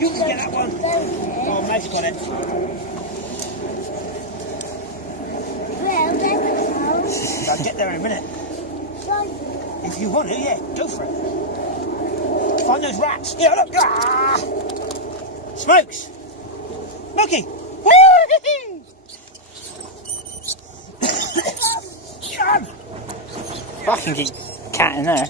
You can get that one. Oh, Mag's got it. I'll get there in a minute. If you want to, yeah, go for it. Find those rats. Yeah, look. Ah! Smokes. Smokey. Fucking get cat in there.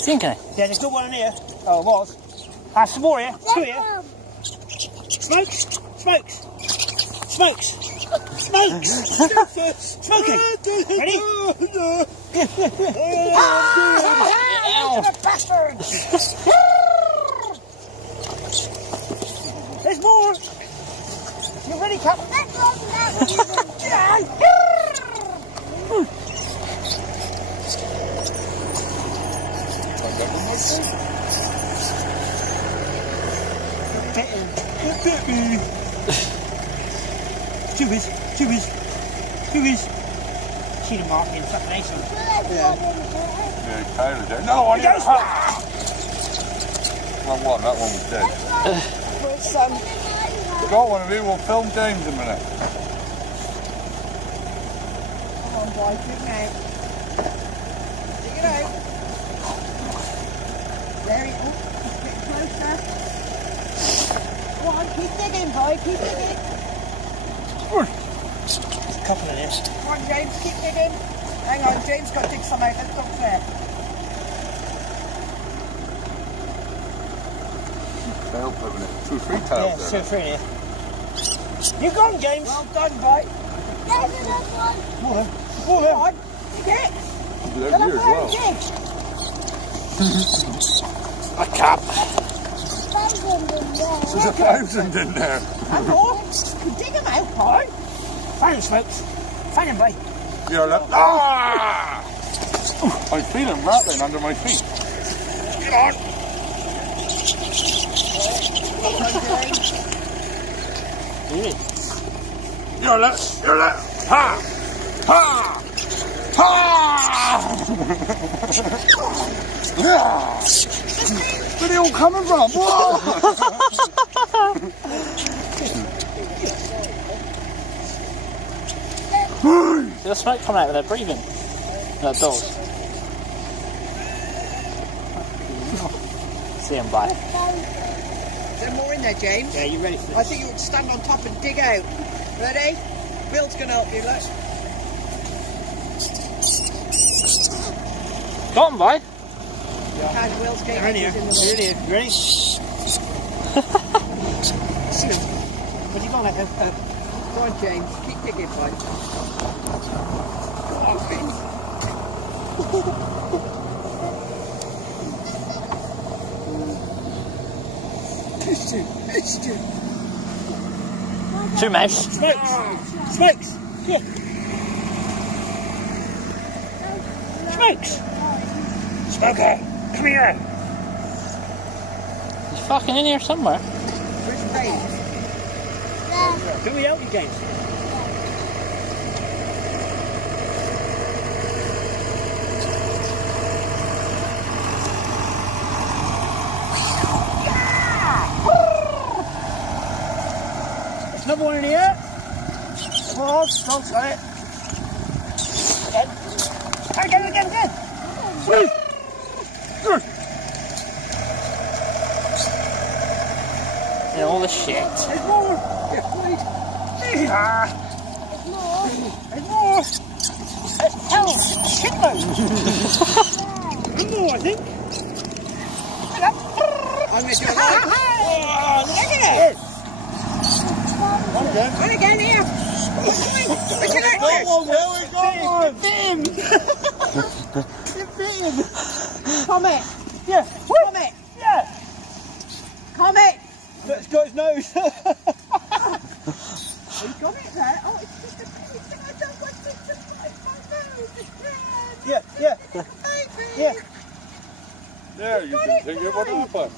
Think I? Yeah, there's no one in here. Oh, it was. Some more here. Two here. Smokes. Smokes. Smokes. Smokes. Smoking. Ready? Bastard! There's more. You ready, Cap? It bit me. Stupid. See the mark in fucking ace on it. Yeah, Taylor dead. No, I didn't. Well, what? That one was dead. Got one of you. We'll film James in a minute. Come on, boy, dig it out. Dig it out. There you go. Get closer. Go on, keep digging, boy, keep digging. There's a couple of this. Come on, James, keep digging. Hang on, James got to dig some out. Let's go there. Tail pulling it. 2 or 3 tails Yeah, there. 2 or 3 here. You gone, James? Well done, boy. More. Come on, dig it. There's you as well. A cap. There's 1,000 in there. And more. You dig them out, boy. Find them, Smokes. Find them, boy. You're left. Ah! I feel them rattling under my feet. Get on. You're left. You're left. Ha! Ha! Ha! Where are they all coming from? Whoa! See the smoke coming out when they're breathing? That dog. See him by. Is there more in there, James? Yeah, you ready for this? I think you would stand on top and dig out. Ready? Will's going to help you, look. Got him, boy. And Will's They're getting in here. in the They're in way. here. You ready? See them. What do you got, like Go on, James. Keep digging, boy. Two mouse. Smokes! Smokes! Here! Smokes! Smoker! Come here! He's fucking in here somewhere. Where's James? Can we help you, James? There's another one in here. Come on, don't got it. Again. Yeah, all the shit. There's more. There's more. Shitloads. One more, I think. I'm going to do a live. Oh, look at it. One of them. Go again here. Look at it. Come it. Yeah. Come it. Yeah. Come it. Look, it's got his nose. Oh, you got it there. Oh, it's just a baby. I don't want it to bite my nose. Yeah. Baby. There, you can think it would happen.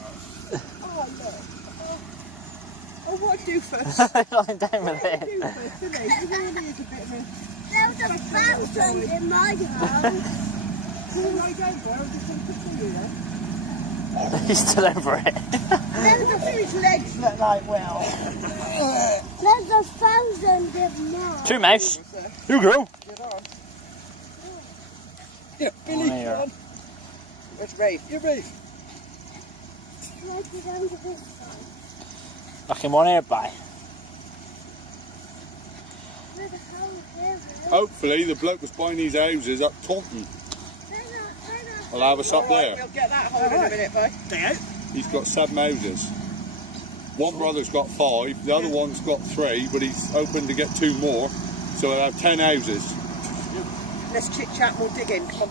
Oh, look. Oh, what do first? Lying down with What it. do first, isn't he? He really is a bit of a... There was a fountain in my house. Can you lie down there? I'm just going to put you there. He's still over it. His legs look like well. There's 1,000 of more. Two mouse. You go. Yeah, Billy, Oh, yeah. come on. Where's Rafe? You're Rafe. Like it down to this side. Back in one ear by. Where the hell is it? Hopefully the bloke was buying these houses up Taunton. I'll have us up there. We'll get that hold in a minute, boy. Stay out. He's got 7 houses. One brother's got 5, the other one's got 3, but he's hoping to get 2 more, so he'll have 10 houses. Let's chit chat, more digging. Come on.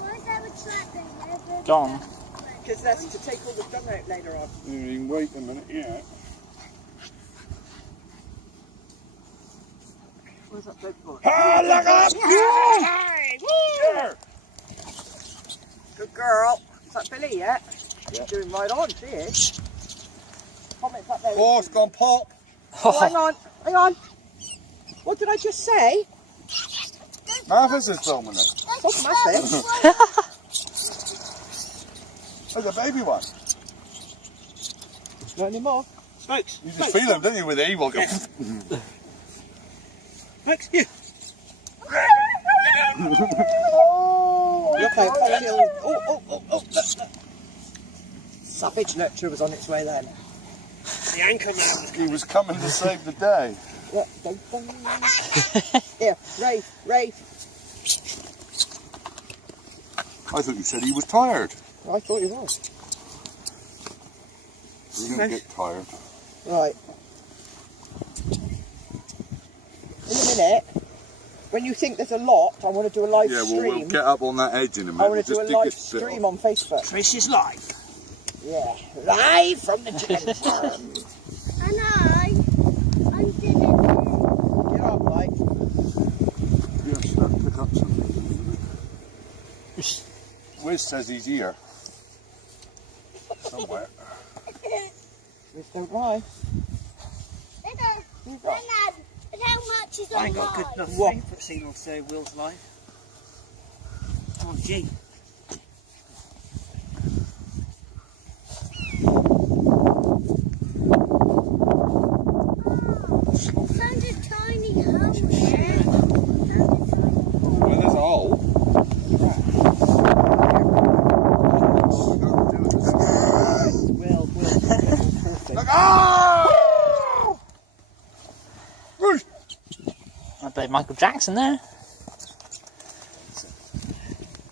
Why is there a track there? Go on. Because that's to take all the dung out later on. You can wait a minute, yeah. Where's that big boy? Ah, look up! Good girl. Is that Billy yet? She's doing right on, she is. Comments up there. Oh, it's gone pop. Oh, hang on, hang on. What did I just say? Martha's is filming it. What's my thing? There's a baby one. Not anymore. Smokes. You just feel him, don't you, with the evil? Smokes, you. Look out, oh. Savage nurture was on its way then. The anchor now. He was coming to save the day. Yeah, Here, Rafe. I thought you said he was tired. I thought he was. You're going to get tired. Right. In a minute, when you think there's a lot, I want to do a live Yeah, well, stream. we'll get up on that edge in a minute. I want to do Just a dig live this bit stream off. on Facebook. This is live. Yeah, live from the chicken farm. And I'm digging. Get on, Mike. Yes, that pick up something. Wiz says he's here. Somewhere. Just don't lie. Nana, how much is I on ain't got good mine? enough What? thing for signal to Will's live. Oh, gee. Found a tiny hole here. Well, there's a hole. Will. Look, ah! Whoosh! I bet Michael Jackson there.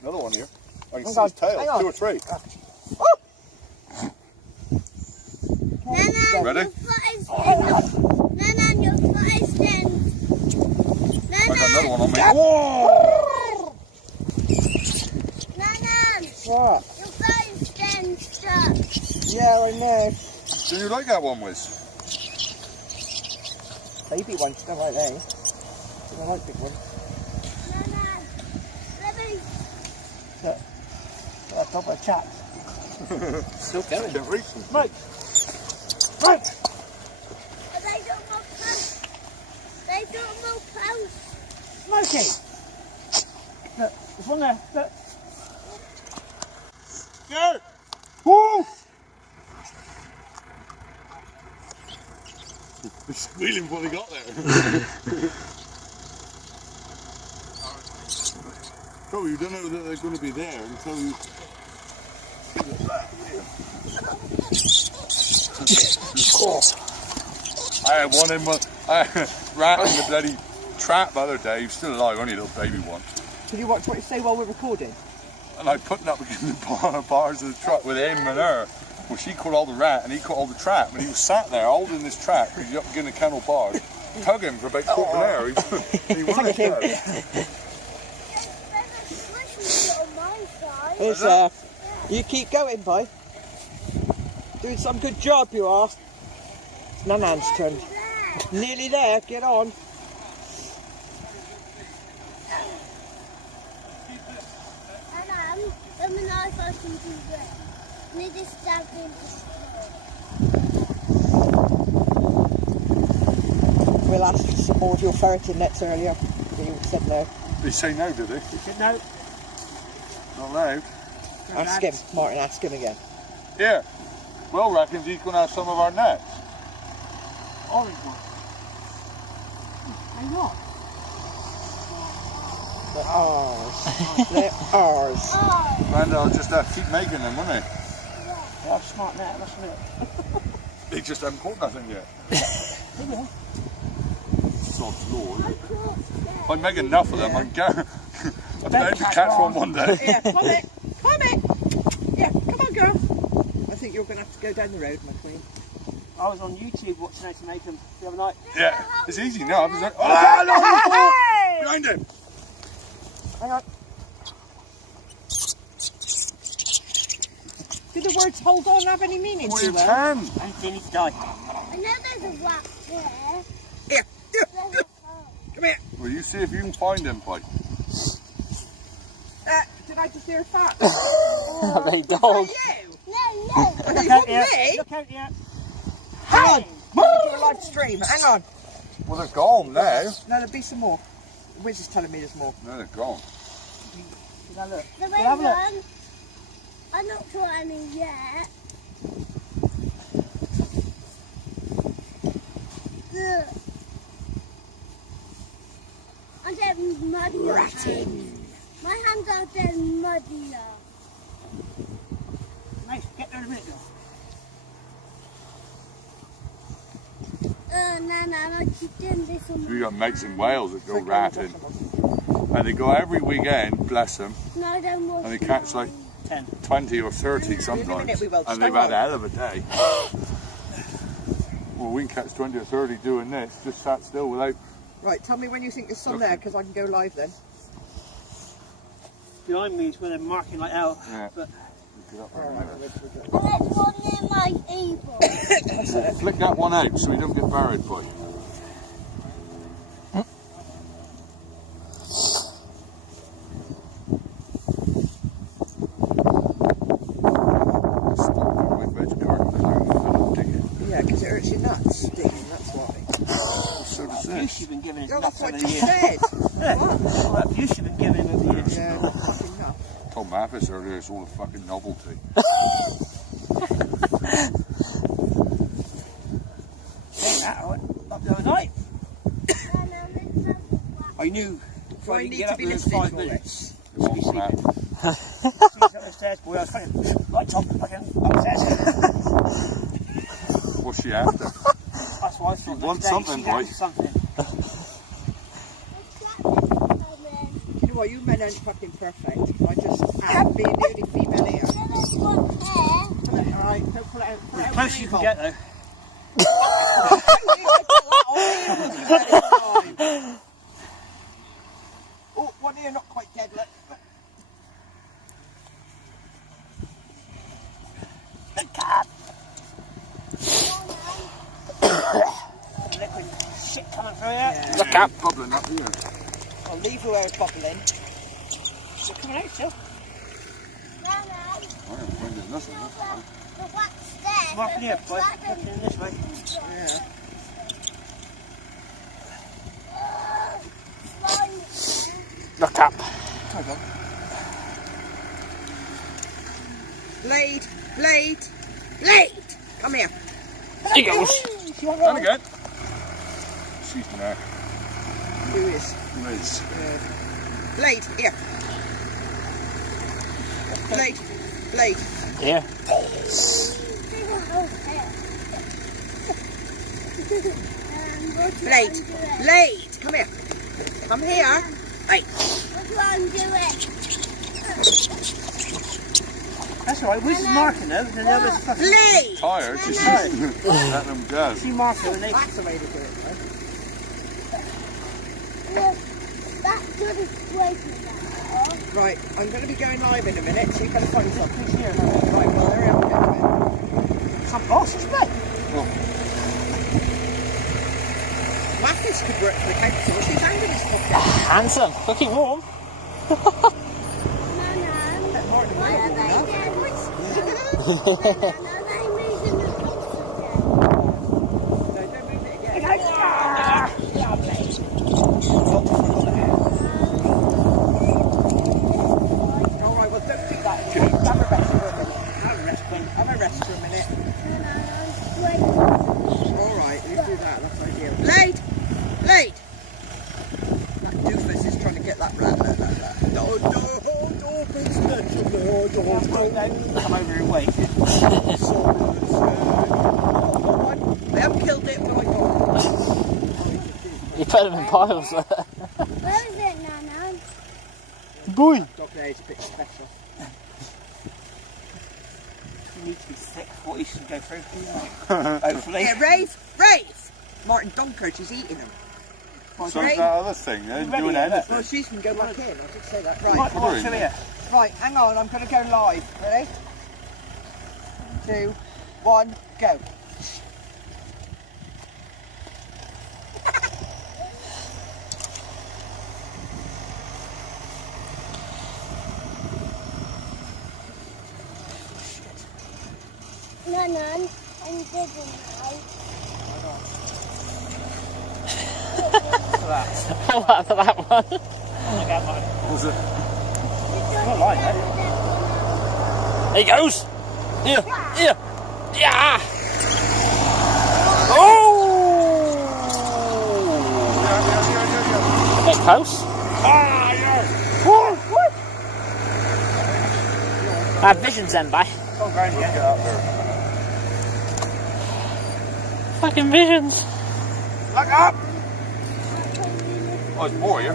Another one here. I can Hang see on, his tail. hang on. 2 or 3. Nana, Ready? your foot is Nana, your foot is thin. I got another Nana, one on me. Nana, What? your foot is thin stuck. Yeah, I know. Do you like that one, Wiz? Baby ones don't like those. I like big ones. Nana, let me. That's not my chat. Still going. Get recent. Smoke. But they don't move close. They don't move close. Smokey. Look, there's one there. Look. Go! Woo! He's squealing before they got there. Oh, you don't know that they're going to be there until you... I had one in my... I ran in the bloody trap the other day. He was still alive, only a little baby one. Can you watch what you say while we're recording? And I put it up against the bars of the truck with him and her. Well, she caught all the rat and he caught all the trap. And he was sat there holding this trap because he's up against the kennel bars, tugging for about quarter of an hour. He wouldn't go. There's a squishy on my side. It's, you keep going, boy. Doing some good job, you are. It's Nanan's turn. There. Nearly there, get on. And let me know if I can do that. Need to stab him. We'll ask for some more of your ferreting nets earlier. You said no. They say no, did they? You said no. Not allowed. Ask him, Martin, ask him again. Here, Will reckons he's going to have some of our nets. Orange one. Hang on. They're ours. They're ours. And I'll just keep making them, won't he? Yeah, I'm smart now, must admit. They just haven't caught nothing yet. Sod's law. If I make enough of them, I can I bet to catch one day. Yeah, come it. Come it. Yeah, come on, girl. I think you're going to have to go down the road, my queen. I was on YouTube watching how to make them the other night. Yeah, it's easy now. Oh, no, behind him. Hang on. Do the words hold on have any meaning Well, to you them? can. I think they need to die. I know there's a rat there. Here. Here. There's Here. a Come here. Well, you see if you can find him, Pike. Did I just hear a fart? They dog. Oh, you? No, no. You want me? Look out here. Hang on. Welcome to a live stream. Hang on. Well, they're gone now. No, there'll be some more. The Wiz is telling me there's more. No, they're gone. Now look. The We'll have a look. one. I'm not caught any yet. Look. I'm getting muddier. Ratting. My hands are getting muddier. Nice, get there in a minute, girl. No, I keep doing this on my We got mates in hand. Wales that go ratting. And they go every weekend, bless them, No, I don't want and they catch like 10. 20 or 30 sometimes. minute we will. And they've had a hell of a day. Well, we can catch 20 or 30 doing this, just sat still without... Right, tell me when you think there's some there, because I can go live then. Behind me is where they're marking like hell. Yeah. But Get up there in a minute. And there's one near my evil. Flick that one out so we don't get buried, Pike. Yeah, because it hurts your nuts digging, that's why. So does abuse this. you've been giving his Yeah, nuts that's over what the you years. said. What? All that abuse you've been giving him over the years. Yeah, not fucking enough. Told Mathis earlier it's all a fucking novelty. Saying that, I went up the other night. I knew if Do I I didn't need get to up be within listening 5 to all minutes, Come on, I'd be sleeping. Quanah. She's up the stairs, boy, I was funny. Right, Tom, fucking upstairs. What's she after? That's why I thought. You want next day something, she'd have boy. something. You know what, you men aren't fucking perfect. I just am being the only female here. Alright, don't pull it out. Pull it out Close with you the can evil. get though. Oh, one ear not quite dead, look. Liquid shit coming through here. Look up. Bubbling up here. I'll leave whoever's bubbling. Is it coming out still? I haven't finding nothing. Marking here, boy. Looking this way. Yeah. Look up. Hold on. Blade, Blade, Blade! Come here. She goes. And again. She's there. Who is? Liz. Blade, here. Blade, Blade. Yeah. Blade, Blade, come here. Come here. Hey. That's alright, Wiz is marking though, and the others fucking. Blade! Tired, she's letting them go. She marked her and they. That's the way to do it, right? Right, I'm going to be going live in a minute, so you better find something here. Right, well, hurry up a bit. Some boss, isn't it? Mathis could work for the council. She's angry as fuck. Handsome. Looking warm. Alright, well, don't do that. Have a rest, Ben. Have a rest. Come over and wait. I haven't killed it, but I got You put them in piles. Where is it, Nana? Boy. dog there is a bit special. You need to be sick for what you should go through. Hopefully. Yeah, Rafe! Martin Dunkert is eating them. So that other thing, they're doing anything. Well, she can go back in, I did say that. Right, Right, come on, come here. right, hang on, I'm going to go live. Ready? 2, 1, go. Nana, I'm digging now. What happened to that one? I got mine. What was it? Not like that. There he goes. Here, here. Yeah. Oh! A bit close. Ah, yeah! I have visions then, bye. Come on, Get out there. Fucking visions. Look up! Oh, it's more here.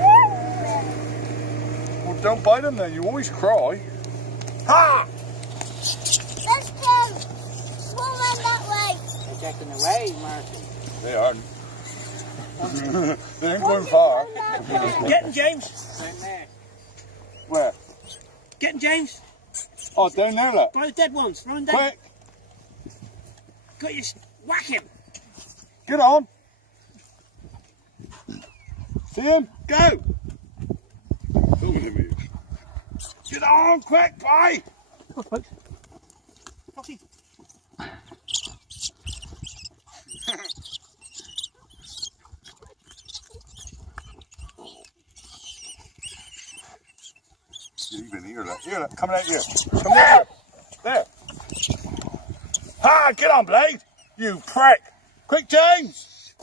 Well, don't bite him then, you always cry. Ha! Let's go. Swim around that way. They're getting away, Martin. They aren't. They ain't going far. Get him, James. Down there. Where? Get him, James. Oh, down there, look. By the dead ones. Run down. Quick! Got you. Whack him. Get on! See him? Go! Filming him here. Get on, quick, bye! Come on, folks. Foxy. Even here, look. Here, look. Coming out here. Coming out here. There. Ha! Get on, Blade! You prick! Quick, James!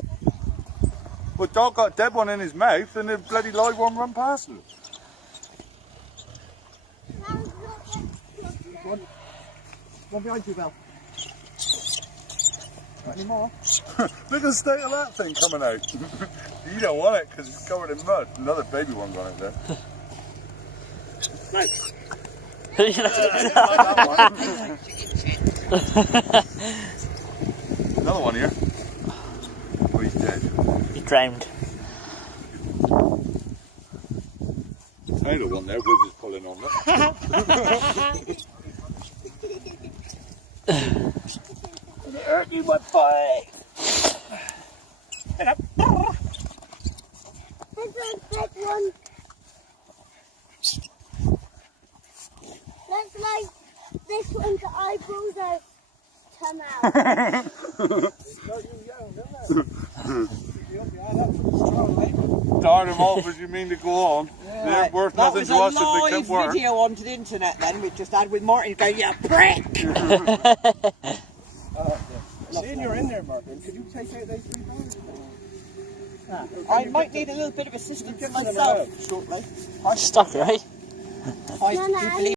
Well, dog got a dead one in his mouth and the bloody live one run past him. One behind you, Belle. Got any more? Look at the state of that thing coming out. You don't want it because it's covered in mud. Another baby one's on it there. No. Another one here. Oh, he's dead. He drowned. I had one there, we're just pulling on it. It hurt you, my boy. Get up. There's a big one. Looks like this one's eyeballs are come out. Start them off as you mean to go on. Yeah. They're worth nothing to us if they That can't was a live work. video onto the internet then, we just had with Martin going, "You prick!" Seeing you're in there, Martin, could you take out those 3 pounds? I might need a little bit of assistance myself shortly. I'm stuck, right? I Nana, do believe